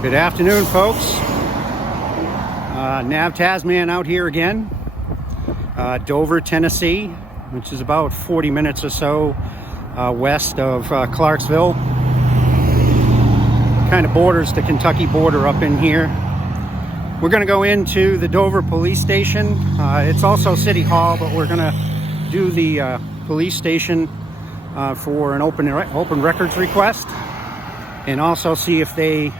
Good afternoon, folks. NAV.Tazman out here again. Dover, Tennessee, which is about 40 minutes or so west of Clarksville. Kind of borders the Kentucky border up in here. We're going to go into the Dover Police Station. It's also City Hall, but we're going to do the police station for an open records request, and also see if they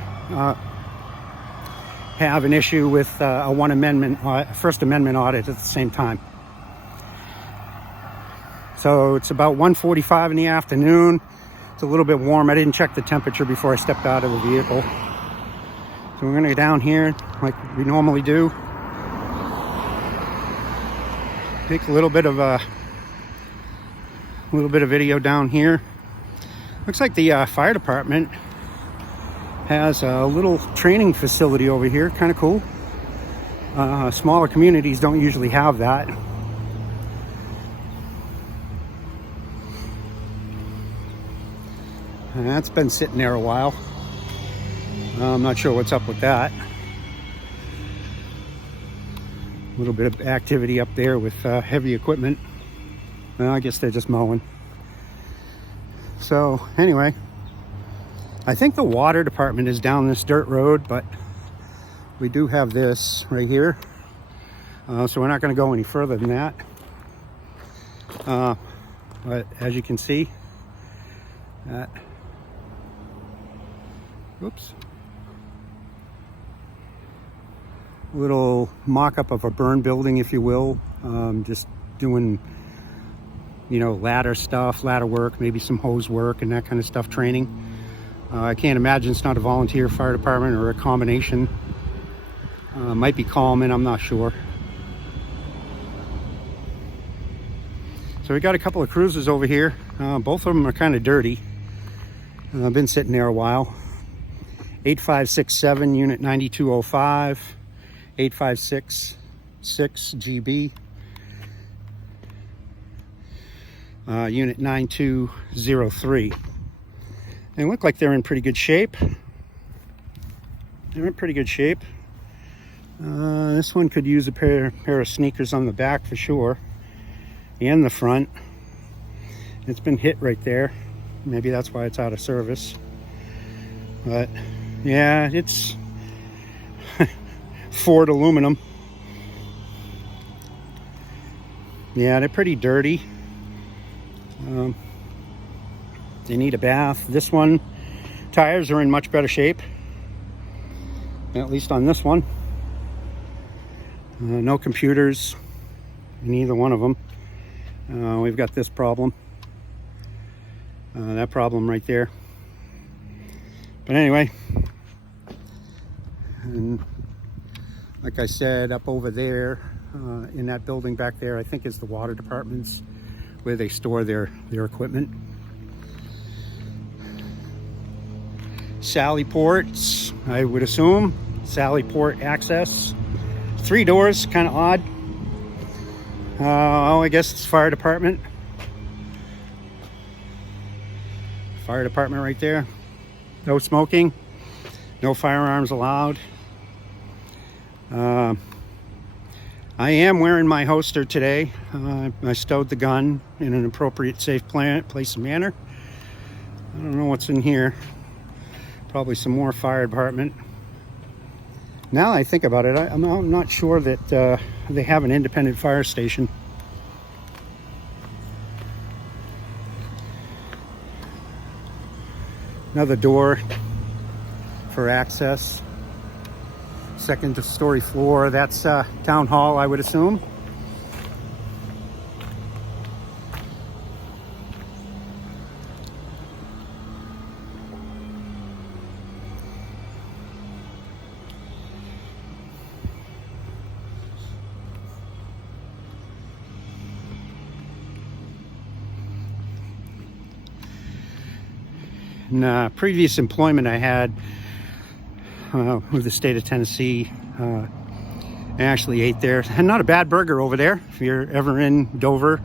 have an issue with a First Amendment audit at the same time. So it's about 1:45 in the afternoon. It's a little bit warm. I didn't check the temperature before I stepped out of the vehicle. So we're gonna go down here like we normally do. Take a little bit of video down here. Looks like the fire department has a little training facility over here. Kind of cool. Smaller communities don't usually have that. And that's been sitting there a while. I'm not sure what's up with that. A little bit of activity up there with heavy equipment. Well, I guess they're just mowing. So anyway, I think the water department is down this dirt road, but we do have this right here. So we're not going to go any further than that. But as you can see, that, oops, little mock-up of a burn building, if you will. Just doing, ladder stuff, ladder work, maybe some hose work and that kind of stuff, training. I can't imagine it's not a volunteer fire department or a combination. Might be Coleman, I'm not sure. So we got a couple of cruisers over here. Both of them are kind of dirty. I've been sitting there a while. 8567 Unit 9205, 8566 GB, Unit 9203. They look like they're in pretty good shape. They're in pretty good shape. This one could use a pair of sneakers on the back for sure, and the front. It's been hit right there. Maybe that's why it's out of service. But yeah, it's Ford aluminum. Yeah, they're pretty dirty. They need a bath. This one, tires are in much better shape, at least on this one. No computers in either one of them. We've got this problem, that problem right there. But anyway, and like I said, up over there in that building back there, I think is the water department's, where they store their equipment. Sally ports, I would assume. Sally port access. 3 doors, kind of odd. Oh, I guess it's fire department. Fire department right there. No smoking. No firearms allowed. I am wearing my holster today. I stowed the gun in an appropriate, safe place and manner. I don't know what's in here. Probably some more fire department. Now I think about it, I'm not sure that they have an independent fire station. Another door for access. Second story floor, that's town hall, I would assume. In previous employment I had with the state of Tennessee, I actually ate there. And not a bad burger over there if you're ever in Dover,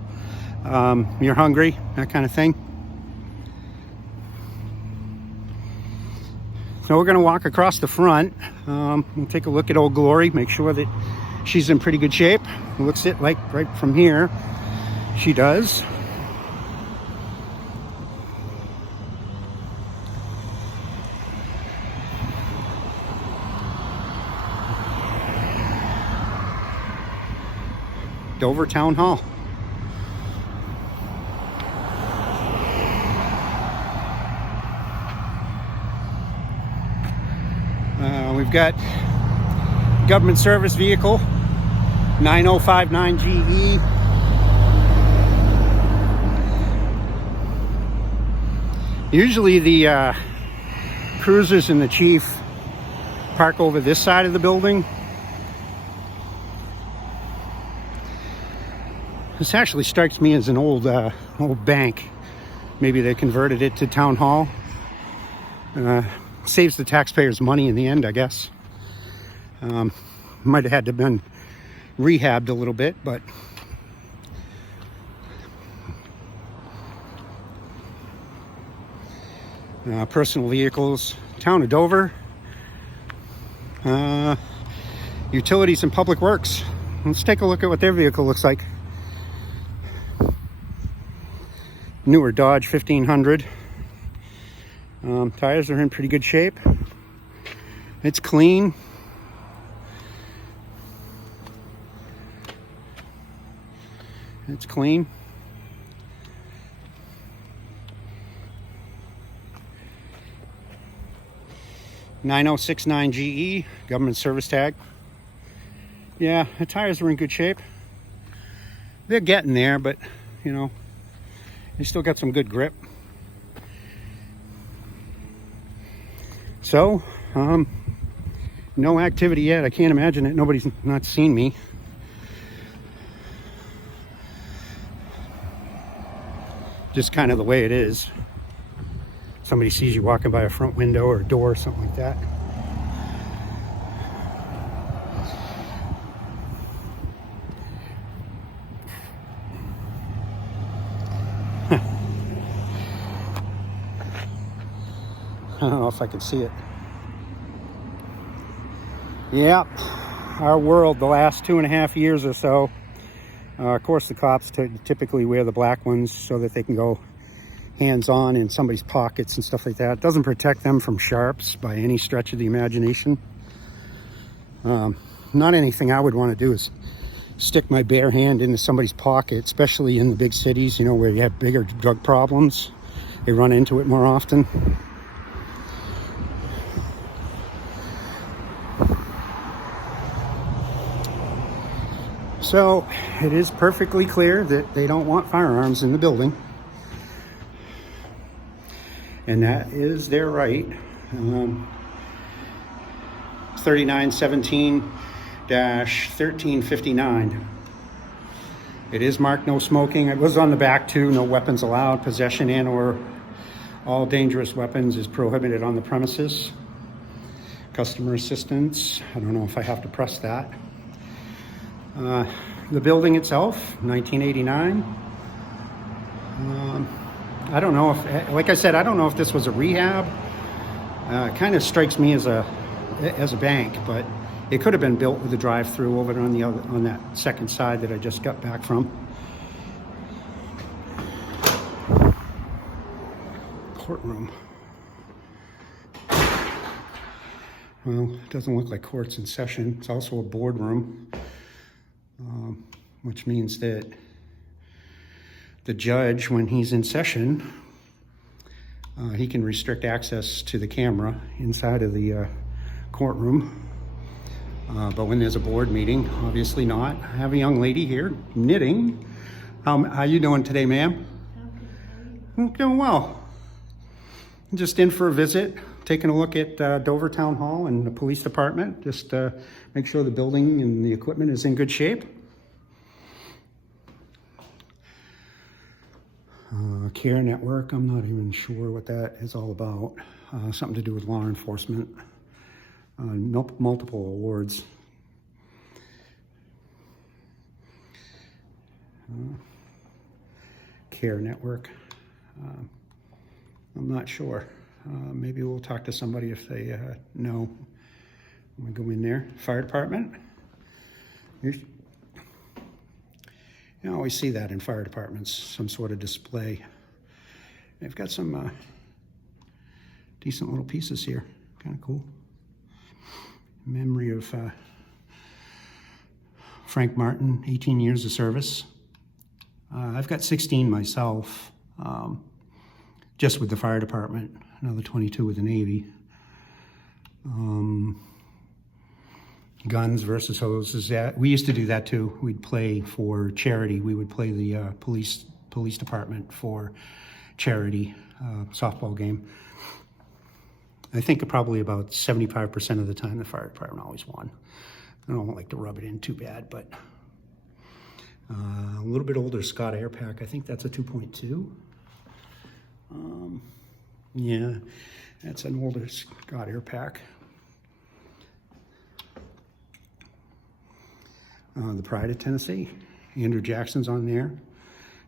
you're hungry, that kind of thing. So So we're going to walk across the front. We'll take a look at Old Glory, make sure that she's in pretty good shape. It looks it like right from here she does. Dover Town Hall. We've got government service vehicle 9059 GE. Usually the cruisers and the chief park over this side of the building. This actually strikes me as an old bank. Maybe they converted it to town hall. Saves the taxpayers money in the end, I guess. Might have had to have been rehabbed a little bit, but personal vehicles, town of Dover, utilities and public works. Let's take a look at what their vehicle looks like. Newer Dodge 1500. Tires are in pretty good shape. It's clean. It's clean. "9069 GE, government service tag." Yeah, the tires are in good shape. They're getting there, but you know, they still got some good grip. So, no activity yet. I can't imagine it. Nobody's not seen me. Just kind of the way it is. Somebody sees you walking by a front window or a door or something like that. I don't know if I can see it. Yep, our world the last 2.5 years or so. Of course, the cops typically wear the black ones so that they can go hands-on in somebody's pockets and stuff like that. It doesn't protect them from sharps by any stretch of the imagination. Not anything I would want to do is stick my bare hand into somebody's pocket, especially in the big cities, you know, where you have bigger drug problems. They run into it more often. So it is perfectly clear that they don't want firearms in the building, and that is their right. 3917-1359. It is marked no smoking. It was on the back too. No weapons allowed. Possession and or all dangerous weapons is prohibited on the premises. Customer assistance. I don't know if I have to press that. The building itself, 1989. I don't know if, like I said, I don't know if this was a rehab. It kind of strikes me as a bank, but it could have been built with a drive-through over on that second side that I just got back from. Courtroom. Well, it doesn't look like court's in session. It's also a boardroom. Which means that the judge, when he's in session, he can restrict access to the camera inside of the courtroom. But when there's a board meeting, obviously not. I have a young lady here knitting. How you doing today, ma'am? I'm doing well. I'm just in for a visit, taking a look at Dover Town Hall and the police department, just make sure the building and the equipment is in good shape. Care network, I'm not even sure what that is all about. Something to do with law enforcement. Multiple awards. Care network. I'm not sure. Maybe we'll talk to somebody if they know. I'm gonna go in there. Fire department. You always see that in fire departments, some sort of display. They've got some decent little pieces here. Kind of cool. Memory of Frank Martin, 18 years of service. I've got 16 myself, just with the fire department, another 22 with the Navy. Guns versus hoses. We used to do that too. We'd play for charity. We would play the police department for charity softball game. I think probably about 75% of the time the fire department always won. I don't like to rub it in too bad, but a little bit older Scott Air Pack. I think that's a 2.2. Yeah, that's an older Scott Air Pack. The Pride of Tennessee. Andrew Jackson's on there.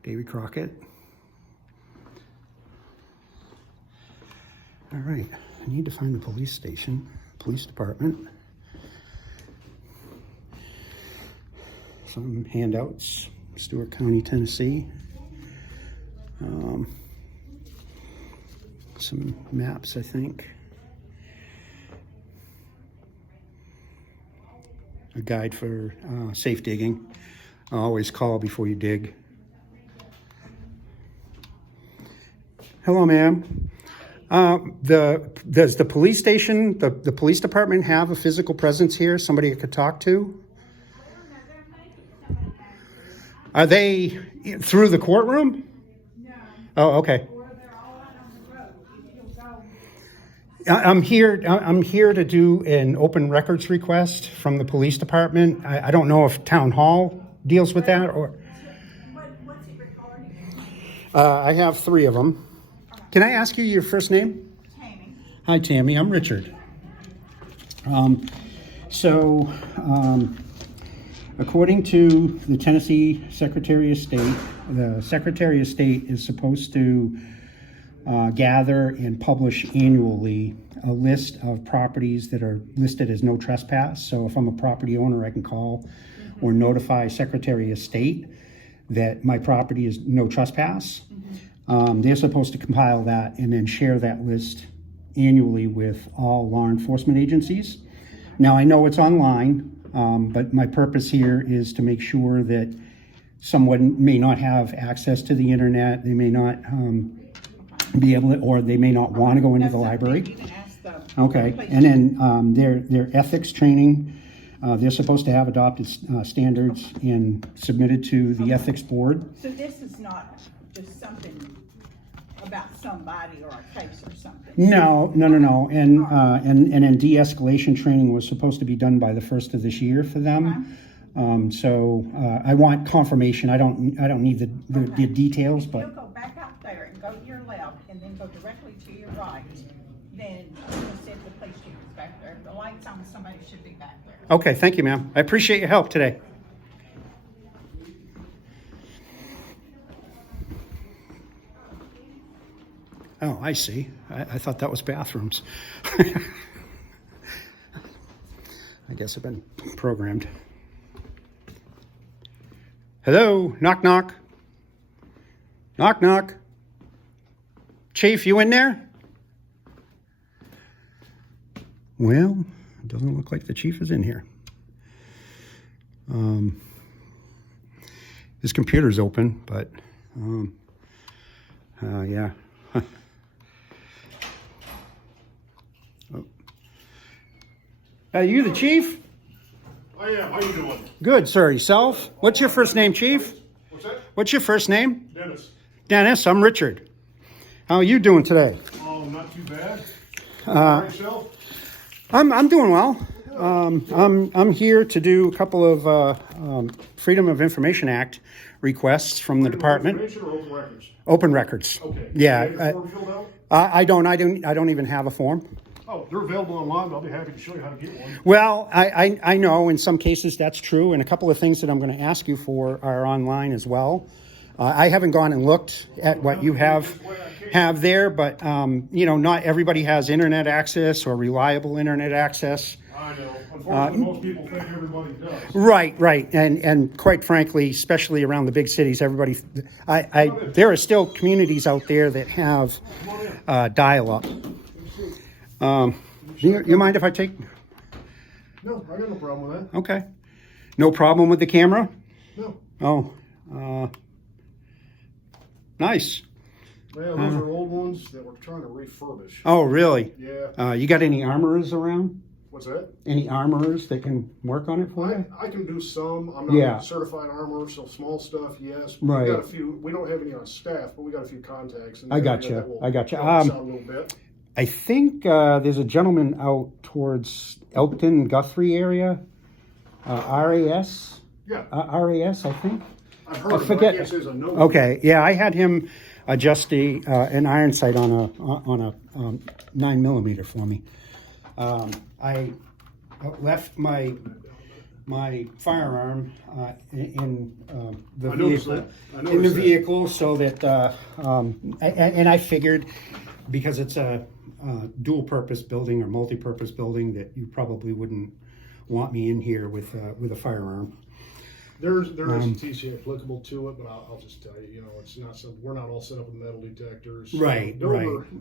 Davy Crockett. All right, I need to find the police station, police department. Some handouts, Stewart County, Tennessee. Some maps, I think. A guide for safe digging. Always call before you dig. Hello, ma'am. Does the police station, the police department have a physical presence here? Somebody I could talk to? Are they through the courtroom? No. Oh, okay. I'm here to do an open records request from the police department. I don't know if town hall deals with that or. What's it regarding? I have 3 of them. Can I ask you your first name? Tammy. Hi, Tammy. I'm Richard. According to the Tennessee Secretary of State, the Secretary of State is supposed to gather and publish annually a list of properties that are listed as no trespass. So if I'm a property owner, I can call or notify Secretary of State that my property is no trespass. They're supposed to compile that and then share that list annually with all law enforcement agencies. Now, I know it's online, but my purpose here is to make sure that someone may not have access to the internet, they may not be able to, or they may not want to go into the library. Okay, and then their ethics training, they're supposed to have adopted standards and submitted to the ethics board. So this is not just something about somebody or a case or something? No. And then de-escalation training was supposed to be done by the 1st of this year for them. So I want confirmation. I don't need the details, but. You'll go back out there and go to your left and then go directly to your right. Then you'll see the police chief is back there. The light's on, somebody should be back there. Okay, thank you, ma'am. I appreciate your help today. Oh, I see. I thought that was bathrooms. I guess I've been programmed. Hello, knock, knock. Knock, knock. Chief, you in there? Well, it doesn't look like the chief is in here. His computer's open, but yeah. Are you the chief? I am. How you doing? Good, sir. Yourself? What's your first name, chief? What's that? What's your first name? Dennis. Dennis. I'm Richard. How are you doing today? Oh, not too bad. How about yourself? I'm doing well. I'm here to do a couple of Freedom of Information Act requests from the department. Information or open records? Open records. Okay. Yeah. Do you have your form filled out? I don't even have a form. Oh, they're available online. I'll be happy to show you how to get one. Well, I know in some cases that's true, and a couple of things that I'm going to ask you for are online as well. I haven't gone and looked at what you have there, but you know, not everybody has internet access or reliable internet access. I know. Unfortunately, most people think everybody does. Right, and quite frankly, especially around the big cities, everybody. There are still communities out there that have dial-up. You mind if I take? No, I got no problem with that. Okay. No problem with the camera? No. Oh, nice. Yeah, those are old ones that we're trying to refurbish. Oh, really? Yeah. You got any armorers around? What's that? Any armorers that can work on it for you? I can do some. I'm not a certified armorer, so small stuff, yes. Right. We got a few. We don't have any on staff, but we got a few contacts. I got you. Help us out a little bit. I think there's a gentleman out towards Elkton, Guthrie area. RAS? Yeah. RAS, I think. I've heard of it, forget. but I can't say it's a no. Okay, yeah, I had him adjust an iron sight on a 9mm for me. I left my firearm in the vehicle. In the vehicle, so that and I figured because it's a dual-purpose building or multi-purpose building that you probably wouldn't want me in here with a firearm. There is a TCA applicable to it, but I'll just tell you, it's not something. We're not all set up with metal detectors. Right.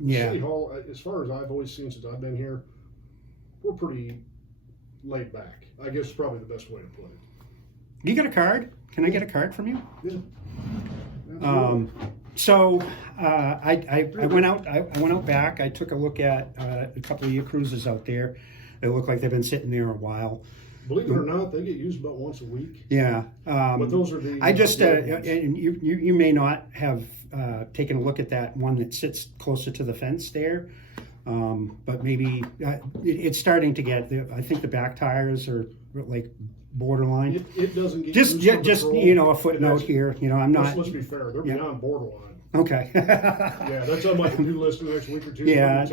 Yeah. City Hall, as far as I've always seen since I've been here, we're pretty laid back. I guess probably the best way to put it. You got a card? Can I get a card from you? Yeah. So I went out. I went out back. I took a look at a couple of your cruisers out there. They look like they've been sitting there a while. Believe it or not, they get used about once a week. Yeah. But those are the. I just and you may not have taken a look at that one that sits closer to the fence there. But maybe it's starting to get. I think the back tires are like borderline. It doesn't get just a footnote here. I'm not. Let's be fair. They're beyond borderline. Okay. Yeah, that's on my to-do list the next week or two. Yeah,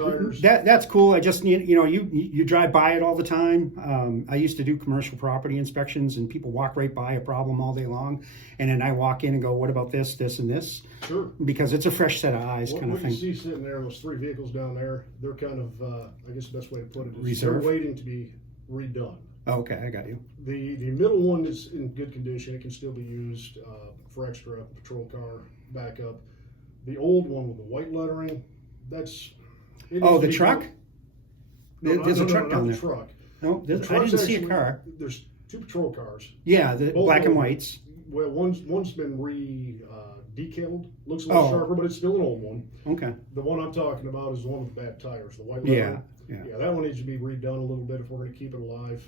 that's cool. I just need, you drive by it all the time. I used to do commercial property inspections, and people walk right by a problem all day long, and then I walk in and go, "What about this, this, and this?" Sure. Because it's a fresh set of eyes, kind of thing. What you see sitting there, those 3 vehicles down there, they're kind of, I guess the best way to put it is reserve. They're waiting to be redone. Oh, okay, I got you. The middle one is in good condition. It can still be used for extra patrol car backup. The old one with the white lettering, that's... The truck? There's a truck down there. The truck. No, I didn't see a car. There's 2 patrol cars. Yeah, the Both black and whites. Well, one's been decaled. Looks a little sharper, but it's still an old one. Okay. The one I'm talking about is the one with the bad tires, the white Yeah, lettering. Yeah, that one needs to be redone a little bit if we're going to keep it alive.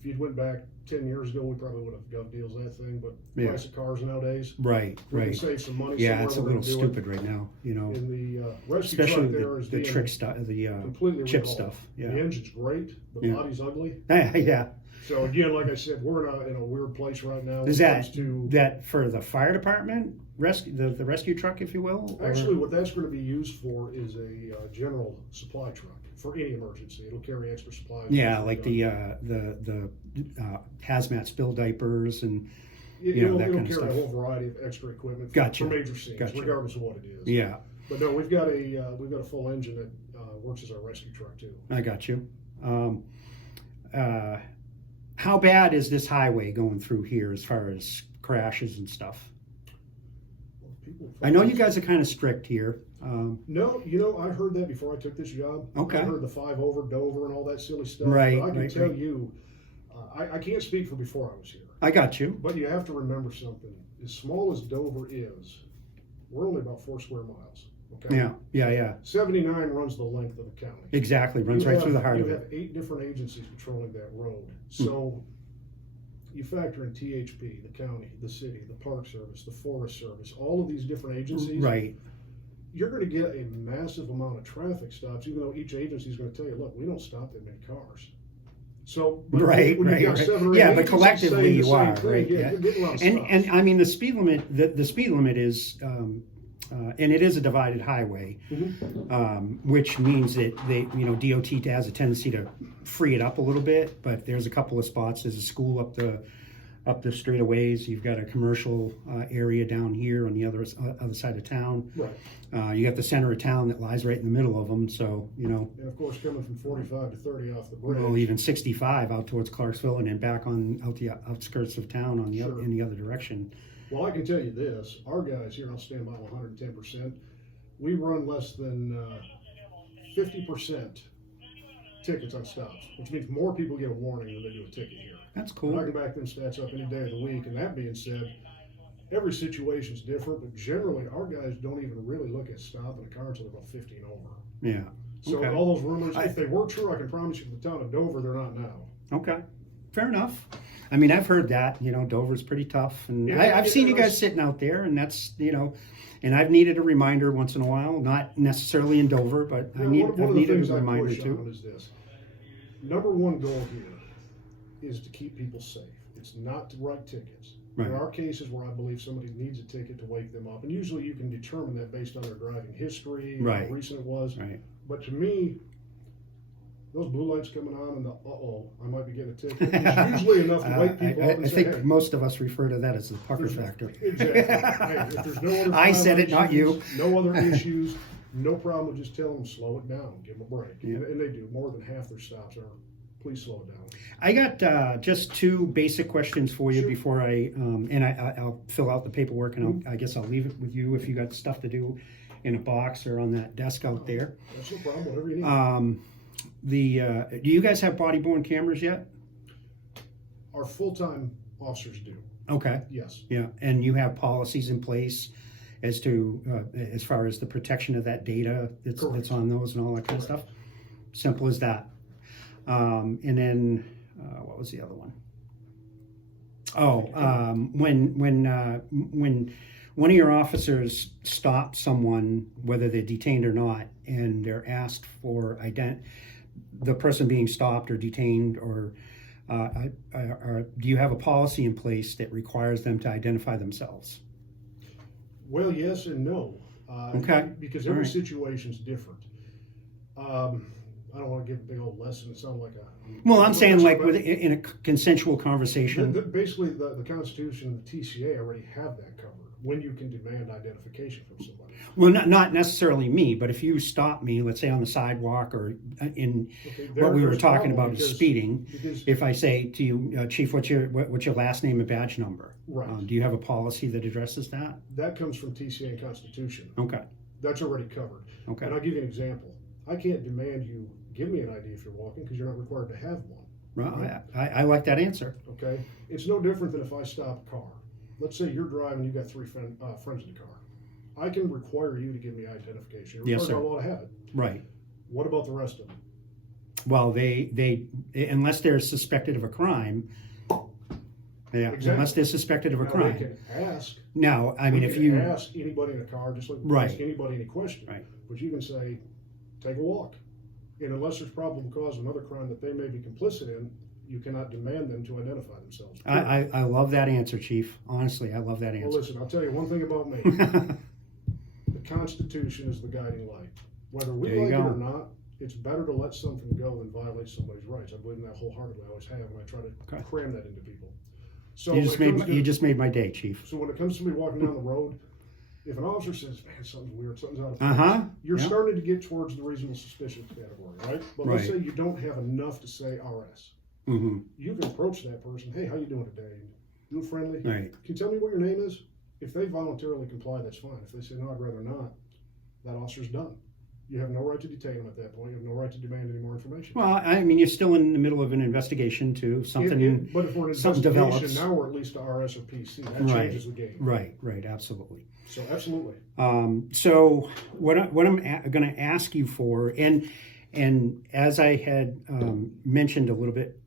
If you'd went back 10 years ago, we probably would have gov deals that thing, but price of cars nowadays. Right. We can save some money. Yeah, it's a little stupid right now, And the rescue especially truck there is the trick stuff, the completely chip recalled. stuff. Yeah. The engine's great, the body's ugly. Yeah. So again, like I said, we're in a weird place right now. Is that for the fire department rescue, the rescue truck, if you will? Actually, what that's going to be used for is a general supply truck for any emergency. It'll carry extra supplies. Yeah, like the hazmat spill diapers and it'll that kind of carry stuff. a whole variety of extra equipment for major scenes, regardless of what it is. Yeah. But no, we've got a full engine that works as our rescue truck too. I got you. How bad is this highway going through here as far as crashes and stuff? I know you guys are kind of strict here. No, I heard that before I took this job. Okay. I heard the 5 over Dover and all that silly stuff. Right. But I can tell you, I can't speak for before I was here. I got you. But you have to remember something. As small as Dover is, we're only about 4 square miles. Okay. Yeah. 79 runs the length of the county. Exactly, runs right through the heart of it. You have 8 different agencies patrolling that road. So you factor in THP, the county, the city, the Park Service, the Forest Service, all of these different agencies. Right. You're going to get a massive amount of traffic stops, even though each agency is going to tell you, look, we don't stop that many cars. So, right. Yeah, but collectively you are, right? Yeah. And I mean the speed limit. The speed limit is, and it is a divided highway, which means that DOT has a tendency to free it up a little bit. But there's a couple of spots. There's a school up the up the street a ways. You've got a commercial area down here on the other side of town. Right. You got the center of town that lies right in the middle of them. So, you know. And of course, coming from 45 to 30 off the bridge. Well, even 65 out towards Clarksville and then back on out the outskirts of town on the Sure. in the other direction. Well, I can tell you this, our guys here, I'll stand by 110%, we run less than 50% tickets on stops, which means more people get a warning than they do a ticket here. That's And cool. I can back them stats up any day of the week, and that being said, every situation's different, but generally, our guys don't even really look at stopping a car until they're about 15 over. Yeah. So Okay. all those rumors, if they were true, I can promise you for the town of Dover, they're not now. Okay. Fair enough. I mean, I've heard that, you know, Dover's pretty tough. And Yeah, I've seen you guys it's- sitting out there, and that's, you know, and I've needed a reminder once in a while, not necessarily in Dover, but Yeah, I've one of the needed things a I reminder push on too. is this. Number one goal here is to keep people safe. It's not to write tickets. Right. There are cases where I believe somebody needs a ticket to wake them up, and usually you can determine that based on their driving history, Right. how recent it was. Right. But to me, those blue lights coming on and the I might be getting a ticket is usually enough to wake people up and I say, think hey, most of us refer to that as the pucker there's- factor. Exactly. Hey, if there's no other I said it, not you. no other issues, no problem with just telling them slow it down, give them a break. Yeah. And they do. More than half their stops are, please slow it down. I got just two basic questions for you Sure. before I'll fill out the paperwork, and I guess I'll leave it with you if you got stuff to do in a box or on that desk out there. That's no problem, whatever you need. Do you guys have body-worn cameras yet? Our full-time officers do, Okay. yes. Yeah, and you have policies in place as to as far as the protection of that data that's Correct. on those and all that kind of stuff. Simple as that. And then what was the other one? Oh, when one of your officers stops someone, whether they're detained or not, and they're asked for the person being stopped or detained, or do you have a policy in place that requires them to identify themselves? Well, yes and no. Okay. Because All every right. situation's different. I don't want to give a big old lesson. It sounds like a... Well, I'm saying like in a consensual conversation. Basically, the Constitution and the TCA already have that covered, when you can demand identification from somebody. Well, not necessarily me, but if you stop me, let's say on the sidewalk or in Okay, what we were there's a talking problem about is because- speeding. because- If I say to you, Chief, what's your last name and badge number? Right. Do you have a policy that addresses that? That comes from TCA and Constitution. Okay. That's already covered. Okay. And I'll give you an example. I can't demand you give me an ID if you're walking because you're not required to have one. Well, I like that answer. Okay? It's no different than if I stop a car. Let's say you're driving, you've got three friends in the car. I can require you to give me identification. You're Yes, required sir. by law to have it. Right. What about the rest of them? Well, they unless they're suspected of a crime. Yeah. Exactly. Unless they're suspected of a Now, crime. they can ask. Now, I mean, they if can you ask anybody in a car, just like Right. ask anybody any question. Right. But you can say, take a walk. And unless there's probable cause of another crime that they may be complicit in, you cannot demand them to identify themselves. I love that answer, Chief. Honestly, I love that Well, answer. listen, I'll tell you one thing about me. The Constitution is the guiding light. Whether we There you like it go. or not, it's better to let something go than violate somebody's rights. I believe in that wholeheartedly. I always have, and I try to Okay. cram that into people. So You when just it comes to- you just made my day, Chief. So when it comes to me walking down the road, if an officer says, man, something's weird, something's out of place, Uh-huh. you're Yeah. starting to get towards the reasonable suspicion category, right? But let's Right. say you don't have enough to say RS. Mm-hmm. You can approach that person, hey, how you doing today? You friendly? Right. Can you tell me what your name is? If they voluntarily comply, that's fine. If they say, no, I'd rather not, that officer's done. You have no right to detain them at that point. You have no right to demand any more information. Well, I mean, you're still in the middle of an investigation too. Something. But if we're in something investigation, develops. now we're at least to RS or PC. That Right. changes the game. Right. Absolutely. So absolutely. So what I'm going to ask you for, and as I had mentioned a little bit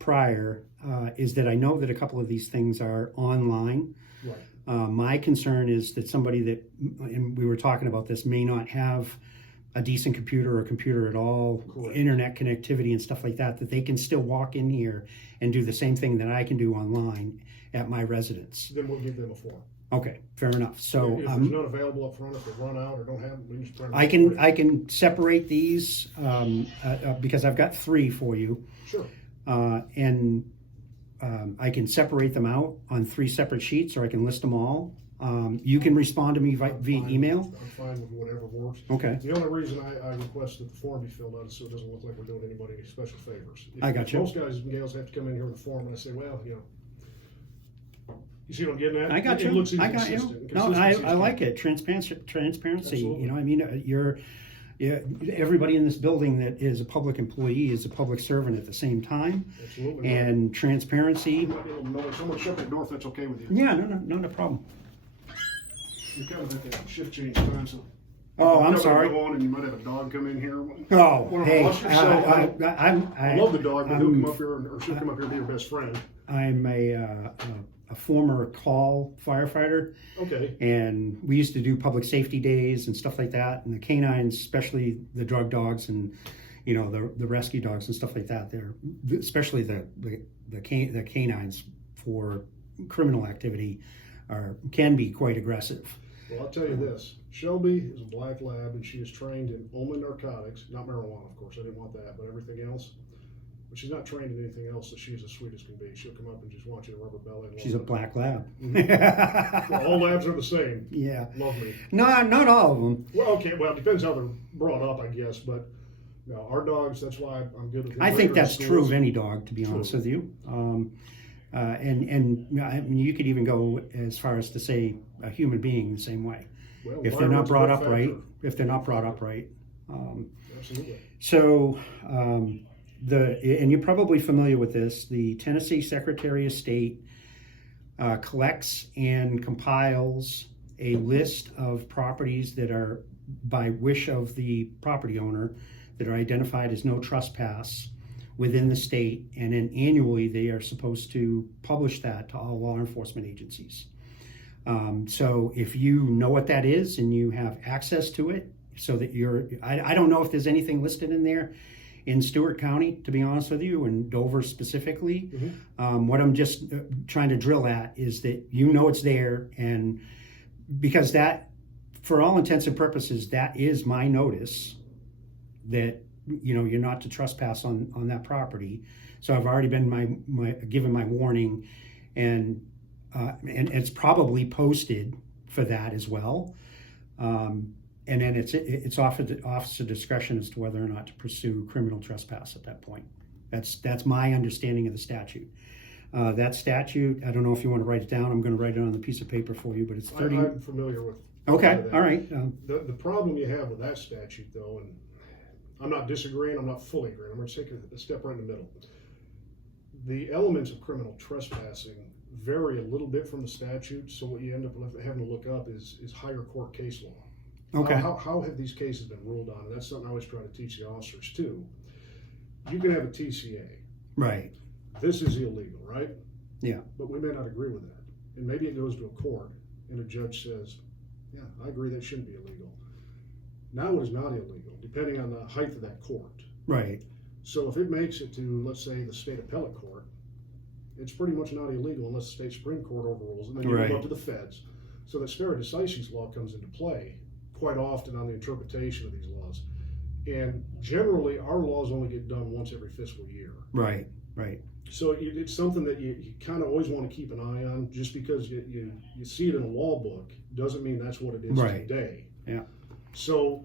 prior, is that I know that a couple of these things are online. Right. My concern is that somebody that, and we were talking about this, may not have a decent computer or computer at all, Correct. internet connectivity and stuff like that, that they can still walk in here and do the same thing that I can do online at my residence. Then we'll give them a form. Okay, fair enough. So if there's none available up front, if they run out or don't have them, we can just print them out. I can separate these because I've got 3 for you, Sure. and I can separate them out on 3 separate sheets, or I can list them all. You can respond to me via email. I'm fine with whatever works. Okay. The only reason I request that the form be filled out is so it doesn't look like we're doing anybody any special favors. I got you. Most guys and gals have to come in here with a form, and I say, well, you see what I'm getting at? I got you. It looks I got you. inconsistent. No, Consistency I is like key. it. Transparency. Absolutely. You know, I mean, everybody in this building that is a public employee is a public servant at the same time. Absolutely. And transparency. Might be a little noise. Someone shut that door if that's okay with you. Yeah, no problem. You're kind of at that shift change time, so. Oh, I'm You're sorry. gonna go on and you might have a dog come in here. Oh, Wanna hey, wash yourself? I love the dog, but he'll I'm- come up here, or she'll come up here and be your best friend. I'm a former call firefighter, Okay. and we used to do public safety days and stuff like that. And the canines, especially the drug dogs and the rescue dogs and stuff like that, they're especially the canines for criminal activity can be quite aggressive. Well, I'll tell you this. Shelby is a black lab, and she is trained in only narcotics, not marijuana, of course. I didn't want that, but everything else. But she's not trained in anything else, so she's as sweet as can be. She'll come up and just want you to rub her belly. And She's a love black lab. it. Well, all labs are the same. Yeah. Love me. No, not all of them. Well, okay. Well, it depends how they're brought up, I guess. But no, our dogs. That's why I'm good with them. I think Later in that's true schools. of any dog, to be honest with you. And I mean, you could even go as far as to say a human being the same way. Well, If they're not environment's a brought big up right, factor. if they're not brought up right. Absolutely. So, and you're probably familiar with this, the Tennessee Secretary of State collects and compiles a list of properties that are, by wish of the property owner, that are identified as no trespass within the state, and then annually they are supposed to publish that to all law enforcement agencies. So if you know what that is and you have access to it, so that I don't know if there's anything listed in there in Stewart County, to be honest with you, and Dover specifically. Mm-hmm. What I'm just trying to drill at is that it's there, and because that, for all intents and purposes, that is my notice that you're not to trespass on that property. So I've already been given my warning, and it's probably posted for that as well. And then it's officer discretion as to whether or not to pursue criminal trespass at that point. That's my understanding of the statute. That statute, I don't know if you want to write it down. I'm going to write it on the piece of paper for you, but it's 30. I'm familiar with. Okay, that. all right. The problem you have with that statute, though, and I'm not disagreeing, I'm not fully agreeing. I'm going to take a step right in the middle. The elements of criminal trespassing vary a little bit from the statute, so what you end up having to look up is higher court case law. Okay. How have these cases been ruled on? And that's something I always try to teach the officers too. You can have a TCA. Right. This is illegal, right? Yeah. But we may not agree with that. And maybe it goes to a court and a judge says, yeah, I agree that shouldn't be illegal. Now it is not illegal, depending on the height of that court. Right. So if it makes it to, let's say, the state appellate court, it's pretty much not illegal unless the state Supreme Court overrules it. And then you Right. go up to the feds. So that stare decisis law comes into play quite often on the interpretation of these laws. And generally, our laws only get done once every fiscal year. Right. Right. So it's something that you kind of always want to keep an eye on. Just because you see it in a law book doesn't mean that's what it is Right. today. Yeah. So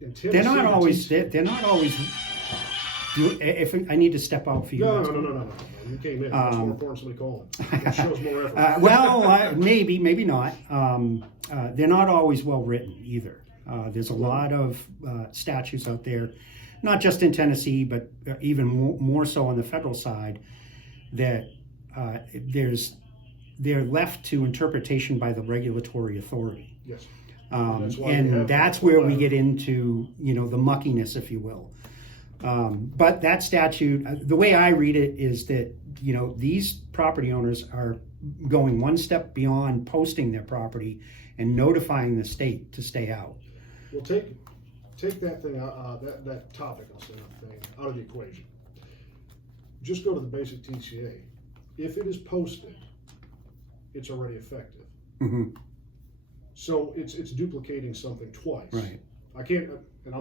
in Tennessee, They're not always. They're not always. If I need to step out for you. No. You came in. It's more important somebody calling. It shows more effort. Well, maybe not. They're not always well written either. There's a lot of statutes out there, not just in Tennessee, but even more so on the federal side, that they're left to interpretation by the regulatory authority. Yes. And that's where we get into, the muckiness, if you will. But that statute, the way I read it is that, these property owners are going one step beyond posting their property and notifying the state to stay out. Well, take that thing out, that topic, I'll say that thing, out of the equation. Just go to the basic TCA. If it is posted, it's already effective. Mm-hmm. So it's duplicating something twice. Right. I can't, and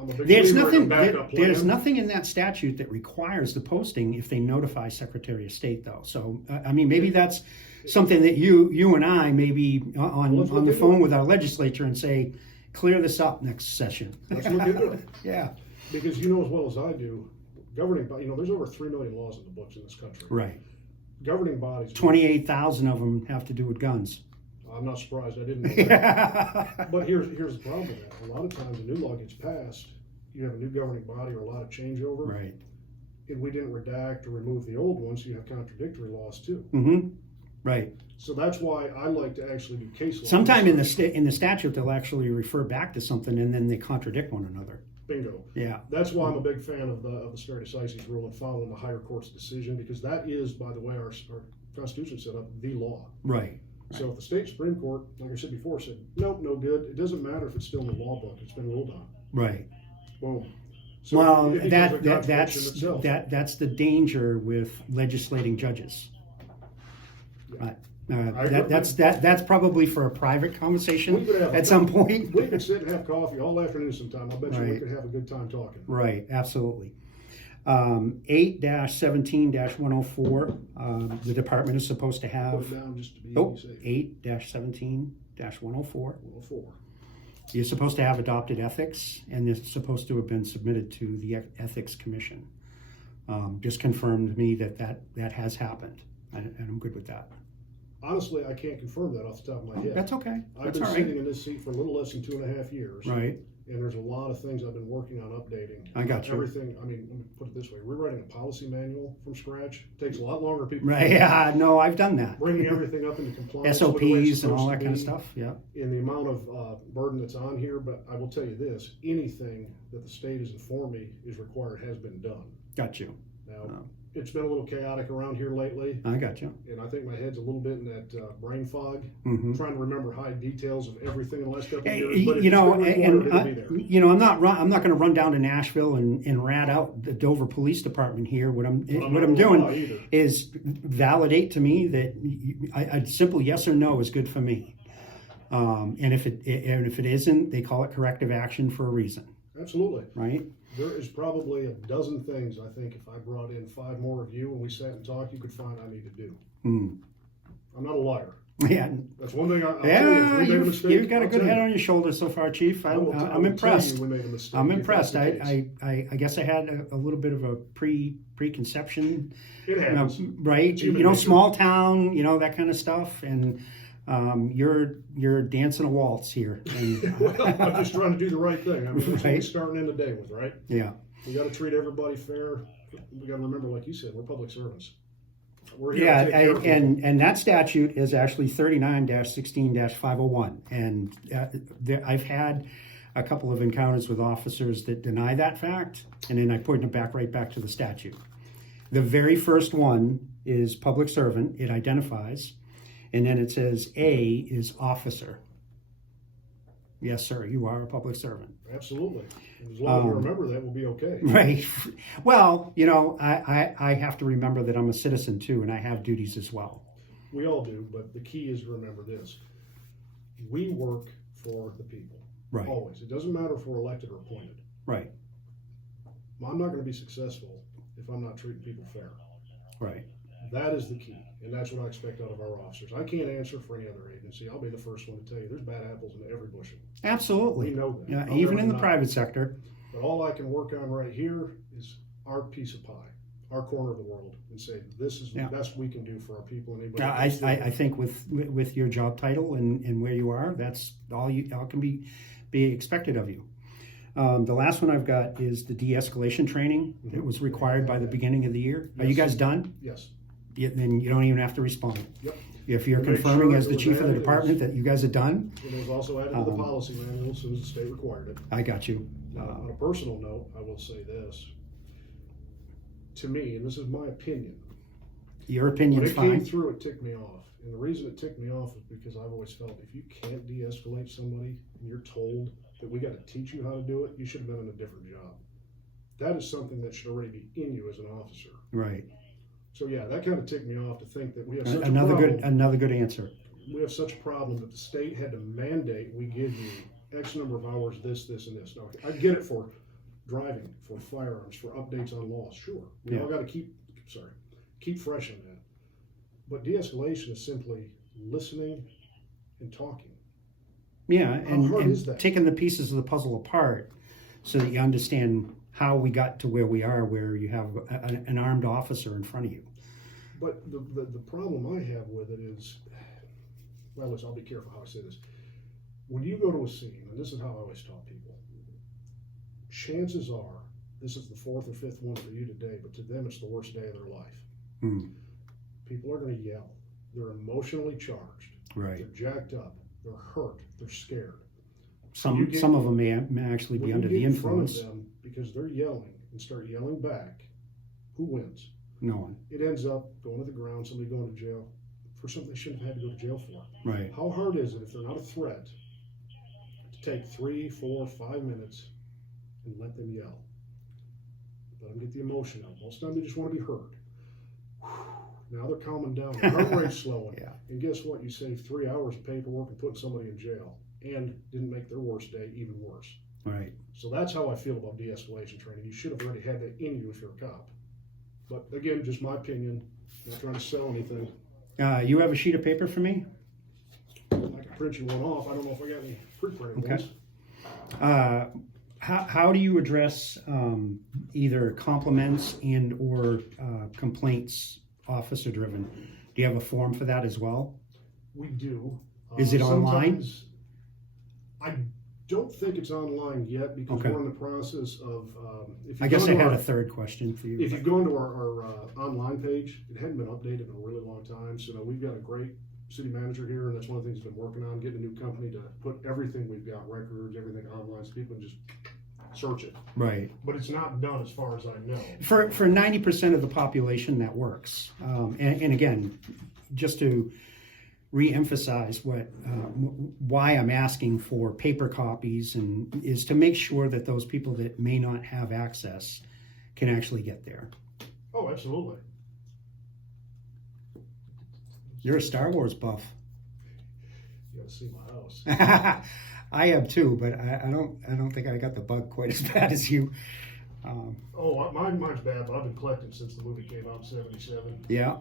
I'm a big There's believer in a nothing. backup plan. There's nothing in that statute that requires the posting if they notify Secretary of State, though. So I mean, maybe that's something that you and I maybe on the phone with our legislature and say, clear this up next session. Let's look into it. Yeah. Because you know as well as I do, governing, there's over 3 million laws in the books in this country. Right. Governing bodies. 28,000 of them have to do with guns. I'm not surprised. I didn't know that. But here's the problem with that. A lot of times a new law gets passed, you have a new governing body or a lot of changeover. Right. And we didn't redact or remove the old ones, so you have contradictory laws too. Mm-hmm. Right. So that's why I like to actually do case law. Sometime in the statute they'll actually refer back to something and then they contradict one another. Bingo. Yeah. That's why I'm a big fan of the stare decisis rule and following the higher court's decision, because that is, by the way, our Constitution set up the law. Right. So if the state Supreme Court, like I said before, said, nope, no good, it doesn't matter if it's still in the law book, it's been ruled on. Right. Boom. So Well, it becomes a contradiction itself. that's the danger with legislating judges. Yeah. Right. That's probably for a private conversation We could have at some point. We could sit and have coffee all afternoon sometime. I bet you we Right. could have a good time talking. Right, absolutely. 8-17-104, the department is supposed to Put have. it down just to be Oh, safe. 8-17-104. 104. You're supposed to have adopted ethics, and it's supposed to have been submitted to the Ethics Commission. Just confirmed to me that has happened, and I'm good with that. Honestly, I can't confirm that off the top of my head. That's okay. I've That's been all sitting right. in this seat for a little less than 2.5 years. Right. And there's a lot of things I've been working on updating. I got you. Everything, let me put it this way. Rewriting a policy manual from scratch takes a lot longer than people Right. think. Yeah. No, I've done that. Bringing everything up into compliance with the way it's SOPs and all supposed that to kind of be, stuff. Yeah. and the amount of burden that's on here. But I will tell you this, anything that the state has informed me is required has been done. Got you. Now, it's been a little chaotic around here lately, I got you. and I think my head's a little bit in that brain fog, Mm-hmm. trying to remember high details of everything in the last couple of Hey, years. But if you know, it's been and recorded, it'll be there. I'm not going to run down to Nashville and rat out the Dover Police Department here. What I'm But not gonna doing lie either. is validate to me that a simple yes or no is good for me. And if it isn't, they call it corrective action for a reason, Absolutely. right? There is probably a dozen things I think if I brought in 5 more of you and we sat and talked, you could find I need to do. Mm. I'm not a liar. Yeah, That's one thing I'll tell you. If we made a mistake, you've got a I'll good tell head you. on your shoulders so far, Chief. I will I'm tell impressed. you we made a mistake I'm if impressed. that's the case. I guess I had a little bit of a preconception. It happens. Right? It's human You know, nature. small town, that kind of stuff, and you're dancing a waltz here. And, Well, I'm just trying to do the right thing. I mean, that's what we're Right. starting in the day with, right? yeah, We got to treat everybody fair. We got to remember, like you said, we're public servants. We're here yeah, to take care of people. and that statute is actually 39-16-501, and I've had a couple of encounters with officers that deny that fact, and then I point it right back to the statute. The very first one is public servant. It identifies, and then it says A is officer. Yes, sir, you are a public servant. Absolutely. And as long as we remember that, we'll be okay. Right. Well, I have to remember that I'm a citizen too, and I have duties as well. We all do, but the key is to remember this. We work for the people. Right. Always. It doesn't matter if we're elected or appointed. Right. I'm not going to be successful if I'm not treating people fair. Right. That is the key, and that's what I expect out of our officers. I can't answer for any other agency. I'll be the first one to tell you there's bad apples in every bushel. Absolutely. We know that. Yeah, I'll even never in the deny private it. sector. But all I can work on right here is our piece of pie, our corner of the world, and say this is Yeah. the best we can do for our people and anybody I, else. I think with your job title and where you are, that's all can be expected of you. The last one I've got is the de-escalation training that was required by the beginning of the year. Are you Yes. guys done? Yes. Then you don't even have to respond. Yep. If you're We made confirming sure as it the was chief of the added, department that you guys are done, And it was also added to the policy manual as soon as the state required it. I got you. Now, on a personal note, I will say this. To me, and this is my opinion, Your when opinion's it came fine. through, it ticked me off. And the reason it ticked me off is because I've always felt if you can't de-escalate somebody and you're told that we got to teach you how to do it, you should have been in a different job. That is something that should already be in you as an officer. Right. So yeah, that kind of ticked me off to think that we have such Another a problem. another good answer. We have such a problem that the state had to mandate we give you X number of hours, this, and this. Now, I get it for driving, for firearms, for updates on laws. Sure, we all got to keep fresh on that. But de-escalation is simply listening and talking. Yeah, How hard is and that? taking the pieces of the puzzle apart so that you understand how we got to where we are, where you have an armed officer in front of you. But the problem I have with it is, well, listen, I'll be careful how I say this. When you go to a scene, and this is how I always tell people, chances are, this is the fourth or fifth one for you today, but to them it's the worst day of their life. Hmm. People are going to yell. They're emotionally charged. Right. They're jacked up. They're hurt. They're scared. Some of them may actually be under the influence. In front of them because they're yelling and start yelling back, who wins? No one. It ends up going to the ground, somebody going to jail for something they shouldn't have had to go to jail for. Right. How hard is it if they're not a threat to take 3, 4, 5 minutes and let them yell? Let them get the emotion out. Most of the time they just want to be heard. Now they're calming down. Their heart rate's slowing. Yeah. And guess what? You saved 3 hours of paperwork and putting somebody in jail, and didn't make their worst day even worse. Right. So that's how I feel about de-escalation training. You should have already had that in you if you're a cop. But again, just my opinion. Not trying to sell anything. You have a sheet of paper for me? I can print you one off. I don't know if I got any pre-printed Okay. ones. How do you address either compliments and or complaints officer driven? Do you have a form for that as well? We do. Is it online? Sometimes- I don't think it's online yet because Okay. we're in the process of. If I you guess go I to had our- a third question for you. If you go into our online page, it hadn't been updated in a really long time. So we've got a great city manager here, and that's one of the things he's been working on, getting a new company to put everything we've got, records, everything online, so people can just search it. Right. But it's not done as far as I know. For 90% of the population, that works. And again, just to re-emphasize why I'm asking for paper copies and is to make sure that those people that may not have access can actually get there. Oh, absolutely. You're a Star Wars buff. You gotta see my house. I am too, but I don't think I got the bug quite as bad as you. Mine's bad, but I've been collecting since the movie came out in '77. Yeah.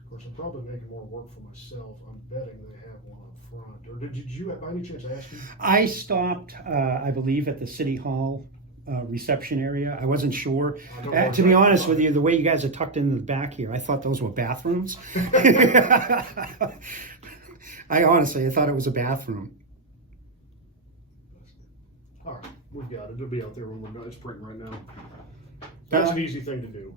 Of course, I'm probably making more work for myself. I'm betting they have one up front. Or did you, by any chance, ask you? I stopped, I believe, at the City Hall reception area. I wasn't sure. To be honest with you, the way you guys are tucked into the back here, I thought those were bathrooms. I thought it was a bathroom. All right, we've got it. It'll be out there when we're done. It's printing right now. That's an easy thing to do.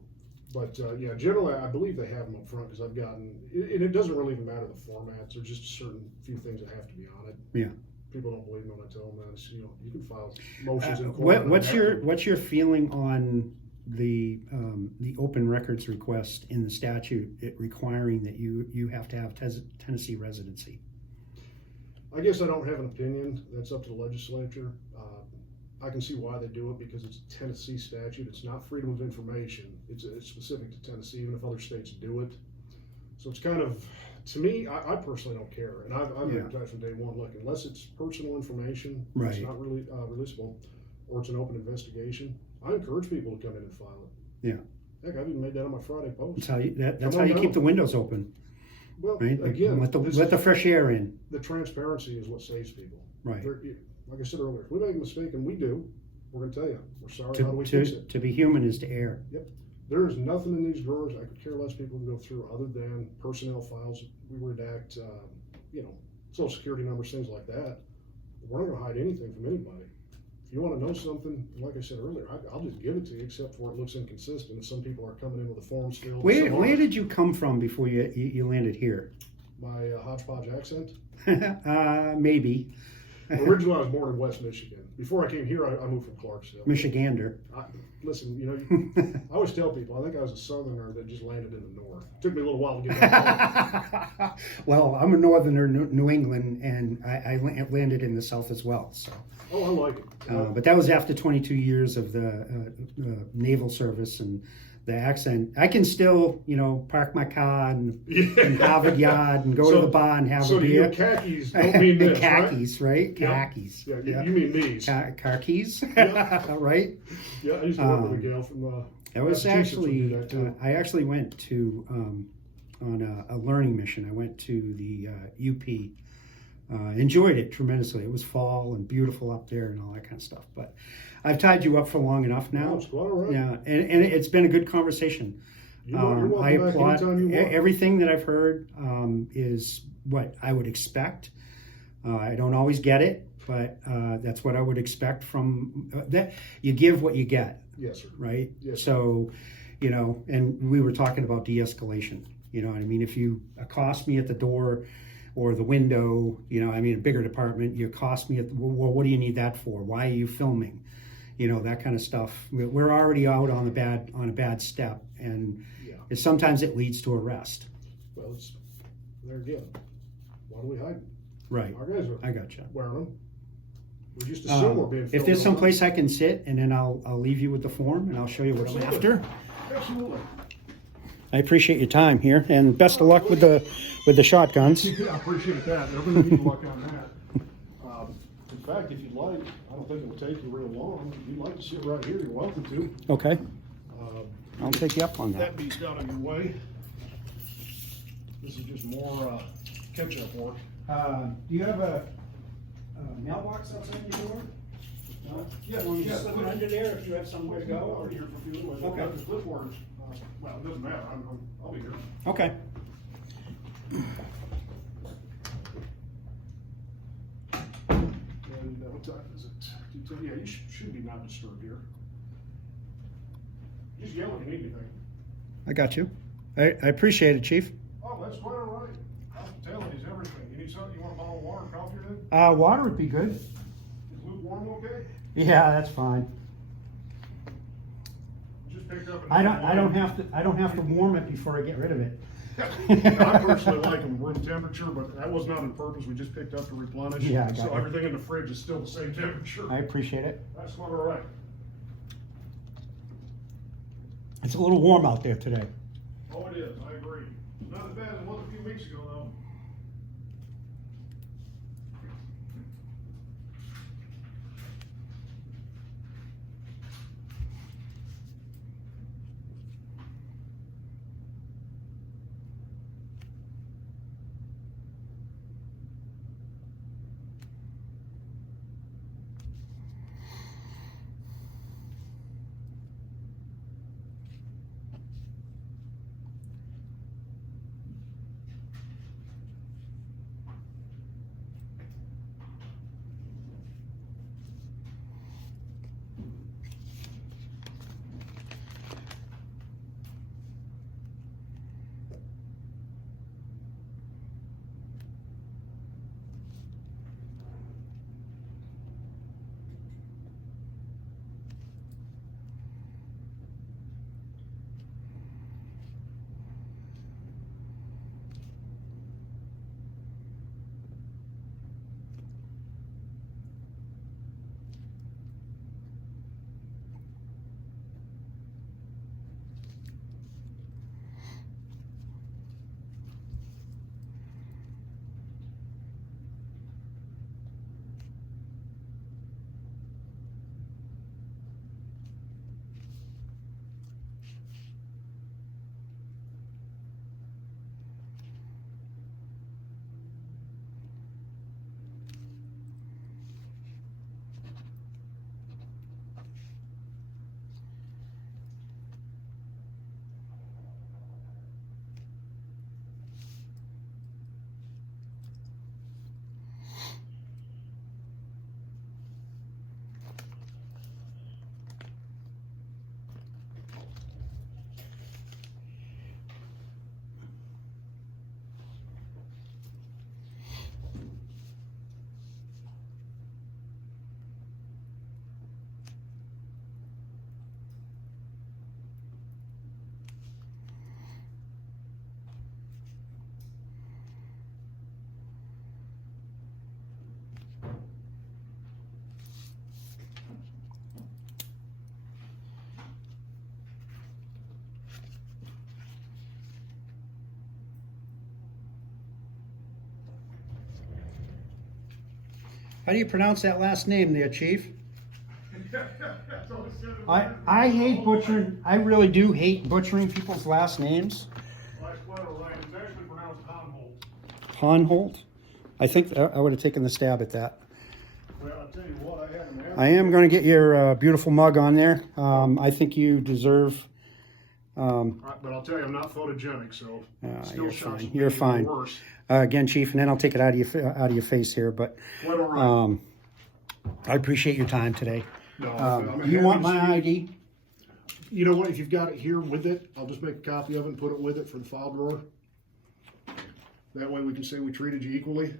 But yeah, generally, I believe they have them up front because I've gotten, and it doesn't really even matter the formats. There's just certain few things that have to be on it. Yeah. People don't believe me when I tell them that. It's, you can file motions in court. What's your feeling on the open records request in the statute requiring that you have to have Tennessee residency? I guess I don't have an opinion. That's up to the legislature. I can see why they do it because it's a Tennessee statute. It's not freedom of information. It's specific to Tennessee, even if other states do it. So it's kind of, to me, I personally don't care. And I've been in touch from day one. Look, unless it's personal information, right. It's not really releasable, or it's an open investigation, I encourage people to come in and file it. Yeah. Heck, I've even made that on my Friday post. That's how you keep the windows open. Well, right? Again, let the fresh air in. The transparency is what saves people. Right. Like I said earlier, if we make a mistake, and we do, we're going to tell you. We're sorry. How do we fix it? To be human is to err. Yep. There is nothing in these drawers I could care less people can go through other than personnel files. We redact, social security numbers, things like that. We're not going to hide anything from anybody. If you want to know something, like I said earlier, I'll just give it to you, except for it looks inconsistent. And some people are coming in with the forms filled. Where did you come from before you landed here? My hodgepodge accent? Maybe. Originally, I was born in West Michigan. Before I came here, I moved from Clarksville. Michigander. Listen, I always tell people, I think I was a southerner that just landed in the north. It took me a little while to get back. Well, I'm a northerner, New England, and I landed in the south as well. So. Oh, I like it. But that was after 22 years of the naval service, and the accent. I can still, you know, park my car and Yeah. Harvard Yard and go to the bar and have so a to beer. you, khakis don't mean this, khakis, right? Yeah. Khakis. right? Yeah, you mean these. Car keys, Yeah. right? Yeah, I used to work with a gal from That was Massachusetts would do actually, that too. I actually went to, on a learning mission. I went to the UP. Enjoyed it tremendously. It was fall and beautiful up there and all that kind of stuff. But I've tied you up for long enough now. No, it's quite all right. Yeah, and it's been a good conversation. You're welcome I back applaud anytime you want. everything that I've heard is what I would expect. I don't always get it, but that's what I would expect from that. You give what you get, Yes, sir. right? Yes. So, you know, and we were talking about de-escalation. You know what I mean? If you accost me at the door or the window, you know, I mean, a bigger department, you accost me at the, well, what do you need that for? Why are you filming? You know, that kind of stuff. We're already out on a bad step, and Yeah. sometimes it leads to arrest. Well, it's there again. Why do we hide them? Right. Our guys are I gotcha. wearing them. We just assume we're being If filmed there's on some them. place I can sit, and then I'll leave you with the form, and I'll show you what I'm Absolutely. after. Absolutely. I appreciate your time here, and best of luck with the shotguns. Yeah, I appreciate that. Everybody needs luck on that. In fact, if you'd like, I don't think it'll take you real long. If you'd like to sit right here, you're welcome to. Okay, Uh, I'll take you up on that. that beast out of your way. This is just more catch-up work. Do you have a mailbox outside your door? No? Yeah, You yeah. just slip it under there if you have somewhere to go? Over here for a few minutes. Okay. The flip works. Well, it doesn't matter. I'll be here. Okay. And what time is it? Yeah, you should be not disturbed here. Just yell if you need anything. I got you. I appreciate it, Chief. Oh, that's quite all right. Hospitality is everything. You need something? You want a bottle of water, coffee, or anything? Water would be good. Is lukewarm okay? Yeah, that's fine. Just picked up. I don't have to warm it before I get rid of it. I personally like them room temperature, but that was not on purpose. We just picked up to replenish. Yeah, I got so it. everything in the fridge is still the same temperature. I appreciate it. That's quite all right. It's a little warm out there today. Oh, it is. I agree. Not as bad as it was a few weeks ago, though. How do you pronounce that last name there, Chief? I hate butchering. I really do hate butchering people's last names. It's actually pronounced Honholt. Honholt? I think I would have taken the stab at that. Well, I'll tell you what, I am going to get your beautiful mug on there. I think you deserve. But I'll tell you, I'm not photogenic, so still you're shots fine. will You're be fine. worse. Again, Chief, and then I'll take it out of your face here. But Quite all right. I appreciate your time today. No, I'm You want happy to my see- ID? You know what? If you've got it here with it, I'll just make a copy of it and put it with it for the file drawer. That way we can say we treated you equally.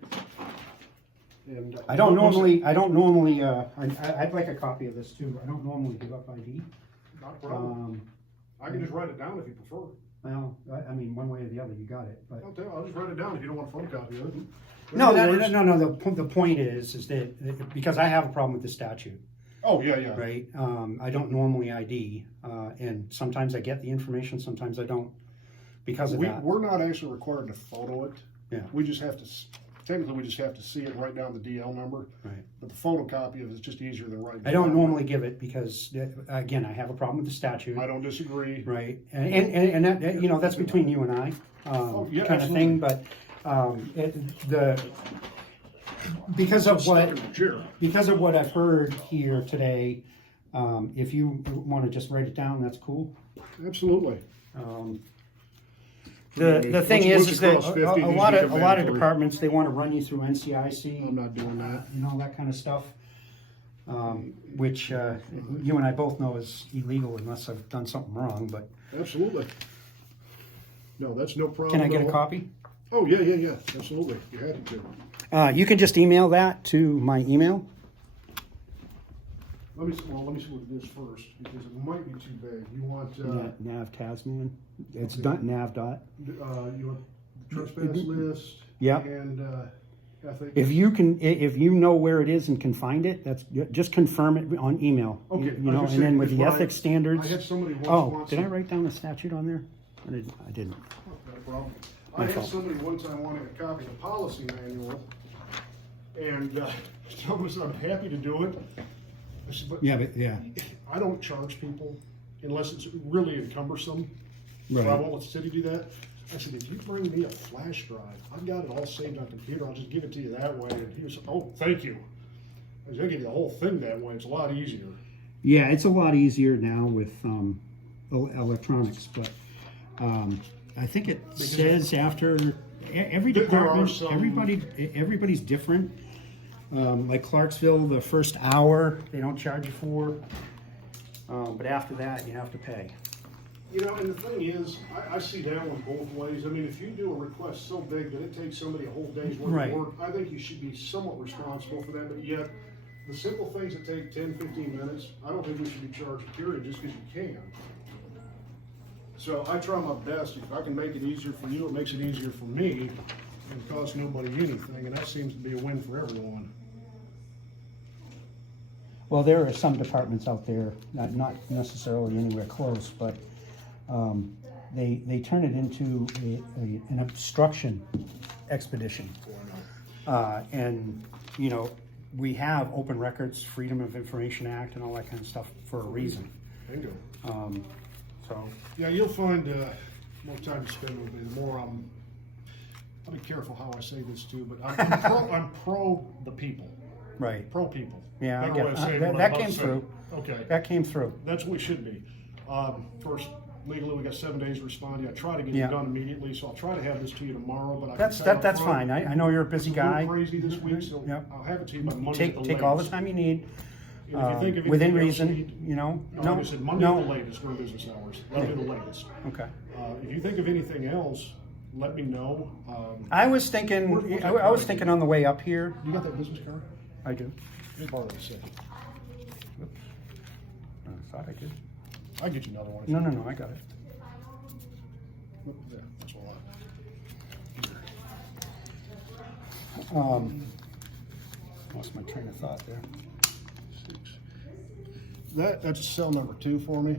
And I don't normally. I'd like a copy of this too. I don't normally give up ID. Not a problem. I can just write it down if you prefer. Well, I mean, one way or the other, you got it. But I'll just write it down if you don't want a photocopy of it. no. worries. The point is that because I have a problem with the statute, Oh, yeah. right? I don't normally ID, and sometimes I get the information, sometimes I don't, because of that. We're not actually required to photo it. Yeah. We just have to, technically, we just have to see it, write down the DL number. Right. But the photocopy of it is just easier than writing. I don't normally give it because, again, I have a problem with the statute. I don't disagree. Right, and that, that's between you and I, yeah, kind of thing. But because of what I've heard here today, if you want to just write it down, that's cool. Absolutely. The thing is that across 50, a you lot need of to come back for- departments, they want to run you through NCIC. I'm not doing that. And all that kind of stuff, which you and I both know is illegal unless I've done something wrong. But Absolutely. No, that's no problem. can I get at a all. copy? Oh, yeah. Absolutely. You're happy to. You can just email that to my email. Let me see what it is first, because it might be too big. You want, NAV.Tazman. It's Okay. dot .nav dot. you want the trespass list? Yeah. And, I think. If you know where it is and can find it, that's just confirm it on email. Okay, You I was know, just and then saying, with the before ethics I standards. had somebody once Oh, wants did I to- write down the statute on there? I didn't. No problem. My I had fault. somebody one time wanting a copy of the policy manual, and told us I'm happy to do it. I said, but Yeah. I don't charge people unless it's really cumbersome. So I Right. won't let the city do that. I said, if you bring me a flash drive, I've got it all saved on computer, I'll just give it to you that way. And he was, oh, thank you. I said, I'll give you the whole thing that way, it's a lot easier. Yeah, it's a lot easier now with electronics, but I think it says after every There are department, some- everybody's different. Like Clarksville, the first hour they don't charge you for, but after that you have to pay. You know, and the thing is, I see that one both ways. I mean, if you do a request so big that it takes somebody a whole day's worth Right. of work, I think you should be somewhat responsible for that. But yet, the simple things that take 10, 15 minutes, I don't think we should be charged, period, just because you can. So I try my best. If I can make it easier for you, it makes it easier for me, and costs nobody anything, and that seems to be a win for everyone. Well, there are some departments out there, not necessarily anywhere close, but they turn it into an obstruction expedition. And, you know, we have open records, Freedom of Information Act and all that kind of stuff for a reason. Bingo. So, Yeah, you'll find more time to spend with me, the more I'll be careful how I say this too, but I'm pro the people. right. Pro people. Yeah, I Better get way of saying that. what That I'm came about to say. through. Okay, That came through. that's what we should be. First, legally, we got 7 days to respond. I try to get Yeah. it done immediately, so I'll try to have this to you tomorrow, but I can That's tell up that's front, fine. I know you're a busy it's a little guy. crazy this week, so Yep. I'll have it to you by Monday at the Take all the latest. time you need. And if you think of Within anything else you reason, need- you know. No, like I said, Monday no. at the latest, during business hours. That'll be the latest. Okay. If you think of anything else, let me know. I was thinking. Where's I that was card? thinking on the way up here. You got that business card? I do. Let me borrow it a second. I thought I did. I'll get you another one. No, I got it. Yeah, that's all Lost my train of thought there. That's cell number 2 for me.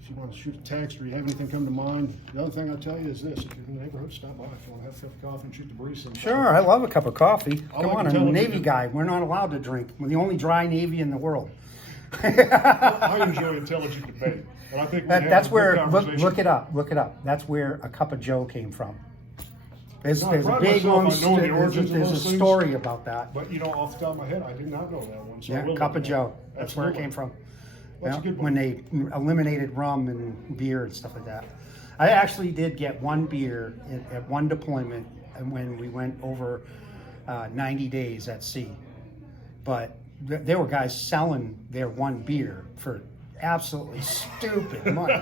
If If you want to shoot a text or you have anything come to mind. The other thing I'll tell you is this: if you're in the neighborhood, stop by. If you want to have a cup of coffee and shoot the breeze sometime. Sure, I love a cup of coffee. All Come I on, can I'm a tell Navy you- guy. We're not allowed to drink. We're the only dry Navy in the world. I enjoy intelligent debate, and I think we have That's a good where, conversation. look it up. That's where a cup of Joe came from. There's No, I a pride big myself long, on knowing the origins of there's a those things. story about that. But you know, off the top of my head, I did not know that one. So I Yeah, will cup look of it Joe. up. That's where it Absolutely. came from. That's Yeah, a good when one. they eliminated rum and beer and stuff like that. I actually did get one beer at one deployment and when we went over 90 days at sea. But there were guys selling their one beer for absolutely stupid money.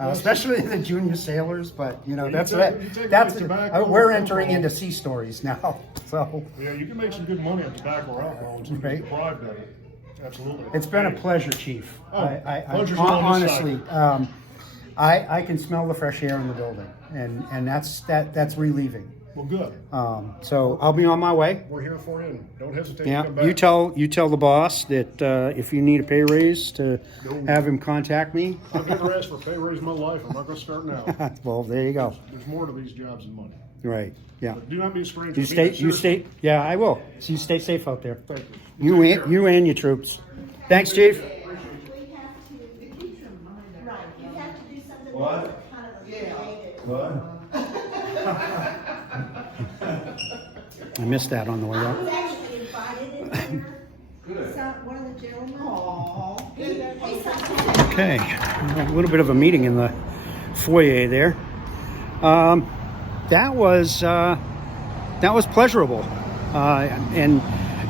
Especially the junior sailors, but you know, Yeah, that's you what take away that's tobacco, we're entering alcohol. into sea stories now. So Yeah, you can make some good money on tobacco or alcohol until you Right. get deprived of it. Absolutely. it's been a pleasure, Chief. Oh, pleasure's on this honestly, I can smell the fresh air in the building, and that's relieving. Well, good. So I'll be on my way. We're here for you, and don't hesitate Yeah, to come back. you tell the boss that if you need a pay raise to No. have him contact me. I've never asked for a pay raise in my life. I'm not going to start now. Well, there you go. There's more to these jobs than money. Right. Yeah. But do not be a stranger. You to me. stay. You stay. Yeah, I will. So you stay safe out there. Thank you. You Take and care. you and your troops. Thanks, Chief. Right, you have to do something What? that's kind of related. What? I missed that on the way I out. was actually invited in here. Good. One of the gentlemen. Aww. Hey, something. Okay, a little bit of a meeting in the foyer there. That was pleasurable, and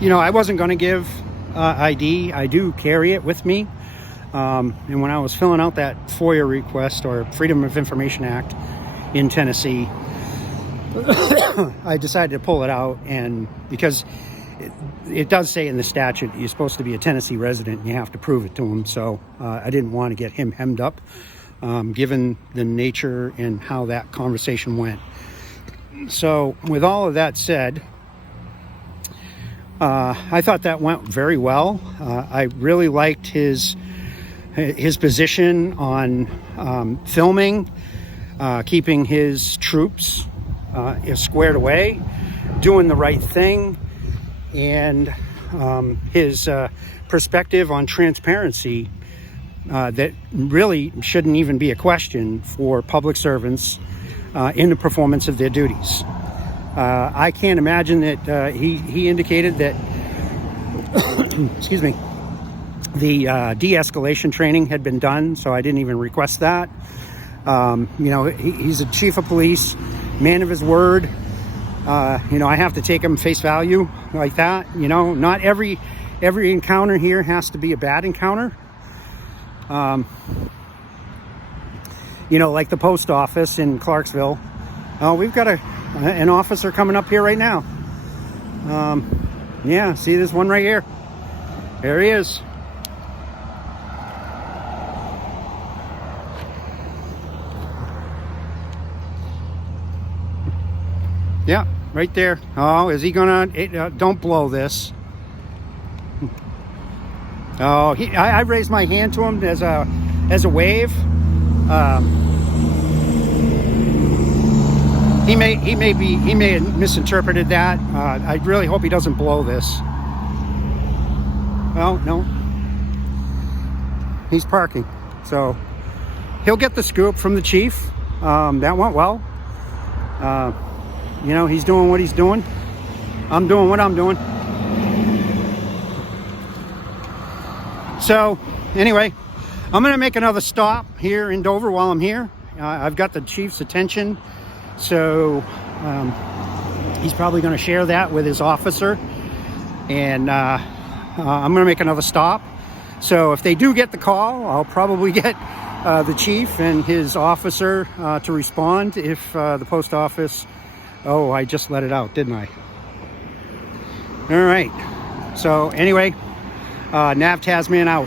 you know I wasn't going to give ID. I do carry it with me, and when I was filling out that FOIA request or Freedom of Information Act in Tennessee, I decided to pull it out, and because it does say in the statute you're supposed to be a Tennessee resident and you have to prove it to him, so I didn't want to get him hemmed up, given the nature and how that conversation went. So with all of that said, I thought that went very well. I really liked his position on filming, keeping his troops squared away, doing the right thing, and his perspective on transparency that really shouldn't even be a question for public servants in the performance of their duties. I can't imagine that he indicated that excuse me, the de-escalation training had been done, so I didn't even request that. You know, he's a chief of police, man of his word. You know, I have to take him face value like that. You know, not every encounter here has to be a bad encounter. You know, like the post office in Clarksville. We've got an officer coming up here right now. Yeah, see this one right here? There he is. Yeah, right there. Oh, is he gonna? Don't blow this. Oh, I raised my hand to him as a wave. He may have misinterpreted that. I really hope he doesn't blow this. Well, no. He's parking, so he'll get the scoop from the chief. That went well. You know, he's doing what he's doing. I'm doing what I'm doing. So, anyway, I'm going to make another stop here in Dover while I'm here. I've got the chief's attention, so he's probably going to share that with his officer. And I'm going to make another stop. So if they do get the call, I'll probably get the chief and his officer to respond if the post office... Oh, I just let it out, didn't I? All right. So anyway, NAV.Tazman out.